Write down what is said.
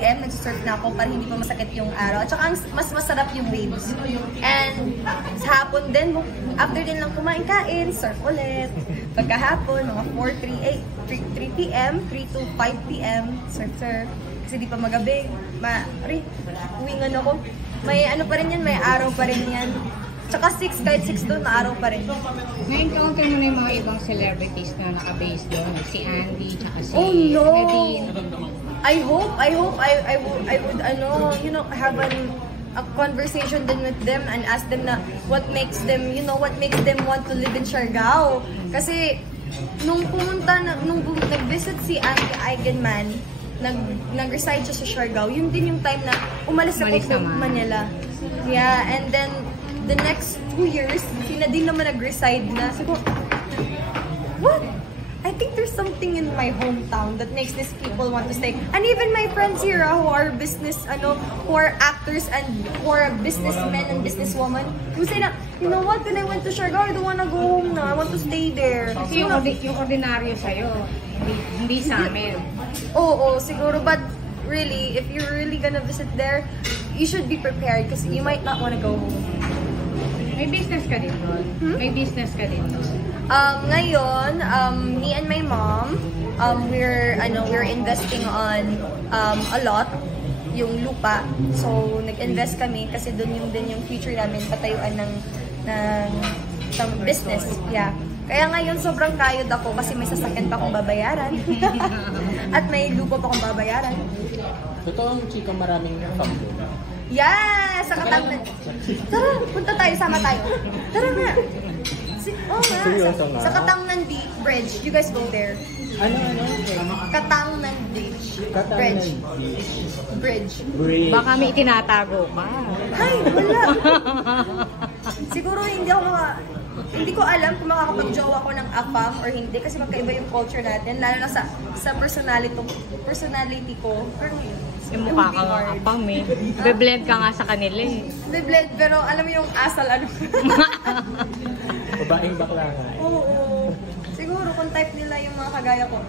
p.m. nag-surf na ako para hindi pa masakit yung araw. At saka mas masarap yung waves. And sa hapon din, after din lang kumain-kain, surf ulit. Pagkahapon, mga 3 p.m., 3 to 5 p.m., surf. Kasi di pa magabi. Uwingan ako. May ano pa rin yan, may araw pa rin yan. Tsaka 6, kahit 6 doon, maaraw pa rin. Na-encounter mo na yung mga ibang celebrities na naka-base doon? Si Andy, tsaka si Nadine. I hope I would, have a conversation din with them and ask them na what makes them want to live in Siargao. Kasi, nung nag-visit si Andy Eigenman, nag-reside siya sa Siargao, yun din yung time na umalis ako sa Manila. Yeah, and then, the next 2 years, sina din naman nag-reside na. So, what? I think there's something in my hometown that makes these people want to stay. And even my friends here who are who are actors and who are businessmen and businesswomen, who say na, you know what, when I went to Siargao, I don't wanna go home na. I want to stay there. Kasi yung ordinaryo sa'yo, hindi sa amin. Oo, siguro. But really, if you're really gonna visit there, you should be prepared kasi you might not wanna go home. May business ka din doon? May business ka din doon? Ngayon, me and my mom, we're investing on a lot, yung lupa. So, nag-invest kami kasi doon yung future namin, patayuan ng business. Yeah. Kaya ngayon, sobrang kayod ako kasi may sasakyan pa akong babayaran. At may lupa pa akong babayaran. Totoo ang chika maraming farm doon. Yeah! Sa Katangnan. Tara, punta tayo, sama tayo. Tara nga. Sa Katangnan Bridge. You guys go there. Ano? Katangnan Bridge. Bridge. Baka may itinatago ka. Ay, wala. Siguro hindi ko alam kung makakapag-jowa ako ng AFAM or hindi kasi magkaiba yung culture natin. Lalo na sa personality ko. Yung mukha ka nga apam eh. Be-blend ka nga sa kanila eh. Be-blend, pero alam mo yung asal Babaeng bakla nga eh. Oo. Siguro kung type nila yung mga kagaya ko.